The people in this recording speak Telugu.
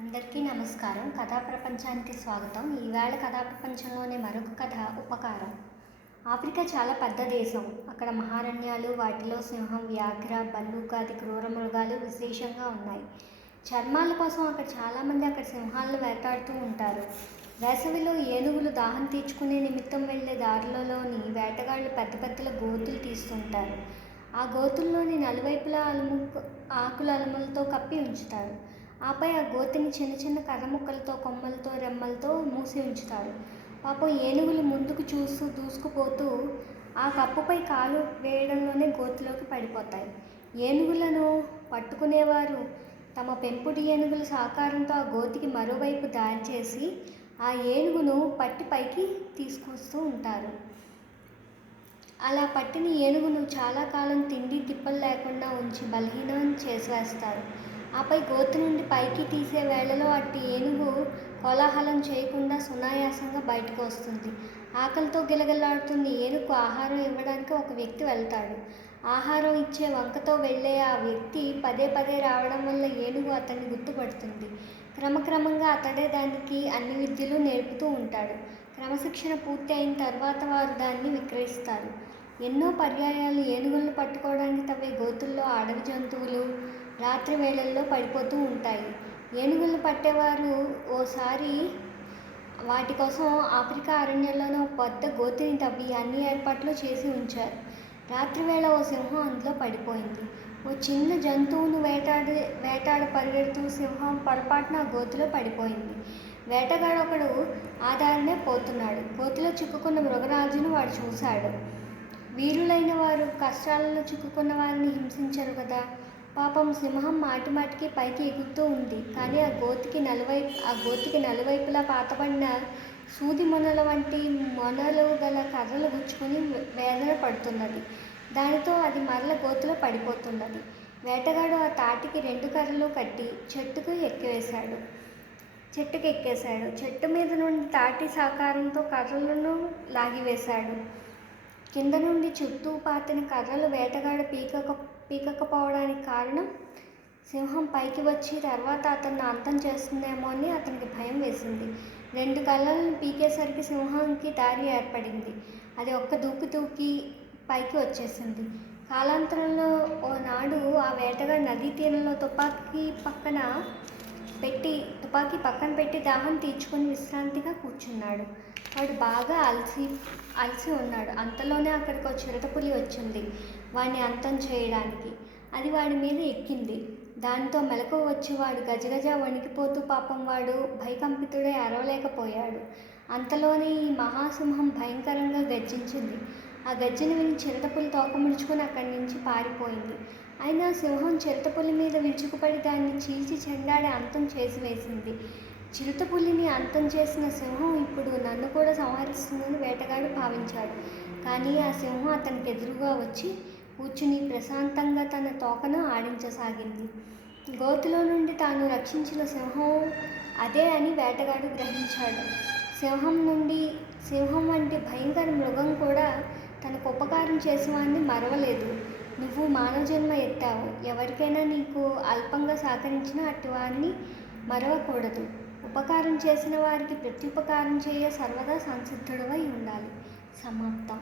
అందరికీ నమస్కారం. కథా ప్రపంచానికి స్వాగతం. ఈవేళ కథా ప్రపంచంలోనే మరొక కథ ఉపకారం. ఆఫ్రికా చాలా పెద్ద దేశం. అక్కడ మహారణ్యాలు, వాటిలో సింహం, వ్యాఘ్ర, బల్లూకాది క్రూర మృగాలు విశేషంగా ఉన్నాయి. చర్మాల కోసం చాలామంది అక్కడ సింహాలను వేటాడుతూ ఉంటారు. వేసవిలో ఏనుగులు దాహం తీర్చుకునే నిమిత్తం వెళ్లే దారులలోని వేటగాళ్లు పెద్ద పెద్దల గోతులు తీస్తుంటారు. ఆ గోతుల్లోని నలువైపులా ఆకుల అలములతో కప్పి ఉంచుతారు. ఆపై ఆ గోతిని చిన్న చిన్న కర్ర ముక్కలతో, కొమ్మలతో, రెమ్మలతో మూసి ఉంచుతారు. పాపం ఏనుగులు ముందుకు దూసుకుపోతూ ఆ కప్పుపై కాలు వేయడంలోనే గోతిలోకి పడిపోతాయి. ఏనుగులను పట్టుకునేవారు తమ పెంపుడు ఏనుగుల సహకారంతో ఆ గోతికి మరోవైపు దారి చేసి ఆ ఏనుగును పట్టి పైకి తీసుకొస్తూ ఉంటారు. అలా పట్టిన ఏనుగును చాలా కాలం తిండి తిప్పలు లేకుండా ఉంచి బలహీనం చేసివేస్తారు. ఆపై గోతి నుండి పైకి తీసే వేళలో అట్టి ఏనుగు కోలాహలం చేయకుండా సునాయాసంగా బయటకు వస్తుంది. ఆకలితో గిలగిల్లాడుతున్న ఏనుగుకు ఆహారం ఇవ్వడానికి ఒక వ్యక్తి వెళ్తాడు. ఆహారం ఇచ్చే వంకతో వెళ్ళే ఆ వ్యక్తి పదే పదే రావడం వల్ల ఏనుగు అతన్ని గుర్తుపడుతుంది. క్రమక్రమంగా అతడే దానికి అన్ని విద్యలు నేర్పుతూ ఉంటాడు. క్రమశిక్షణ పూర్తి అయిన తర్వాత వారు దాన్ని విక్రయిస్తారు. ఎన్నో పర్యాయాలు ఏనుగులను పట్టుకోవడానికి తవ్వే గోతుల్లో అడవి జంతువులు రాత్రి వేళల్లో పడిపోతూ ఉంటాయి. ఏనుగులను పట్టేవారు ఓసారి వాటి కోసం ఆఫ్రికా అరణ్యంలోనే ఒక పెద్ద గోతిని తవ్వి అన్ని ఏర్పాట్లు చేసి ఉంచారు. రాత్రివేళ ఓ సింహం అందులో పడిపోయింది. ఓ చిన్న జంతువును వేటాడ పరిగెడుతూ సింహం పొరపాటున ఆ గోతిలో పడిపోయింది. వేటగాడు ఒకడు ఆ దారినే పోతున్నాడు. గోతిలో చిక్కుకున్న మృగరాజును వాడు చూశాడు. వీరులైన వారు కష్టాలలో చిక్కుకున్న వారిని హింసించరు కదా. పాపం సింహం మాటిమాటికి పైకి ఎగురుతూ ఉంది. కానీ ఆ గోతికి నలువైపులా పాతబడిన సూది మొనల వంటి మొనలు గల కర్రలు గుచ్చుకొని వేదన పడుతున్నది. దానితో అది మరల గోతిలో పడిపోతున్నది. వేటగాడు ఆ తాటికి 2 కర్రలు కట్టి చెట్టుకు ఎక్కేశాడు. చెట్టు మీద నుండి తాటి సహకారంతో కర్రలను లాగివేశాడు. కింద నుండి చుట్టూ పాతిన కర్రలు వేటగాడు పీకకపోవడానికి కారణం సింహం పైకి వచ్చి తర్వాత అతన్ని అంతం చేస్తుందేమో అని అతనికి భయం వేసింది. 2 కర్రలను పీకేసరికి సింహానికి దారి ఏర్పడింది. అది ఒక్క దూకి పైకి వచ్చేసింది. కాలాంతరంలో ఓనాడు ఆ వేటగాడు నదీ తీరంలో తుపాకీ పక్కన పెట్టి దాహం తీర్చుకొని విశ్రాంతిగా కూర్చున్నాడు. వాడు బాగా అలసి ఉన్నాడు. అంతలోనే అక్కడికి ఒక చిరుతపులి వచ్చింది వాడిని అంతం చేయడానికి. అది వాడి మీద ఎక్కింది. దానితో మెలకువ వచ్చి వాడు గజగజ వణికిపోతూ పాపం వాడు భయకంపితుడై అరవలేకపోయాడు. అంతలోనే ఈ మహాసింహం భయంకరంగా గర్జించింది. ఆ గర్జన విని చిరుతపులి తోక ముడుచుకొని అక్కడి నుంచి పారిపోయింది. అయినా సింహం చిరుతపులి మీద విరుచుకుపడి దాన్ని చీల్చి చెండాడి అంతం చేసి వేసింది. చిరుతపులిని అంతం చేసిన సింహం ఇప్పుడు నన్ను కూడా సంహరిస్తుందని వేటగాడు భావించాడు. కానీ ఆ సింహం అతనికి ఎదురుగా వచ్చి కూర్చుని ప్రశాంతంగా తన తోకను ఆడించసాగింది. గోతిలో నుండి తాను రక్షించిన సింహం అదే అని వేటగాడు గ్రహించాడు. సింహం వంటి భయంకర మృగం కూడా తనకు ఉపకారం చేసేవాడిని మరవలేదు. నువ్వు మానవ జన్మ ఎత్తావు. ఎవరికైనా నీకు అల్పంగా సహకరించినా అటువారిని మరవకూడదు. ఉపకారం చేసిన వారికి ప్రత్యుపకారం చేయ సర్వదా సంసిద్ధుడవై ఉండాలి. సమాప్తం.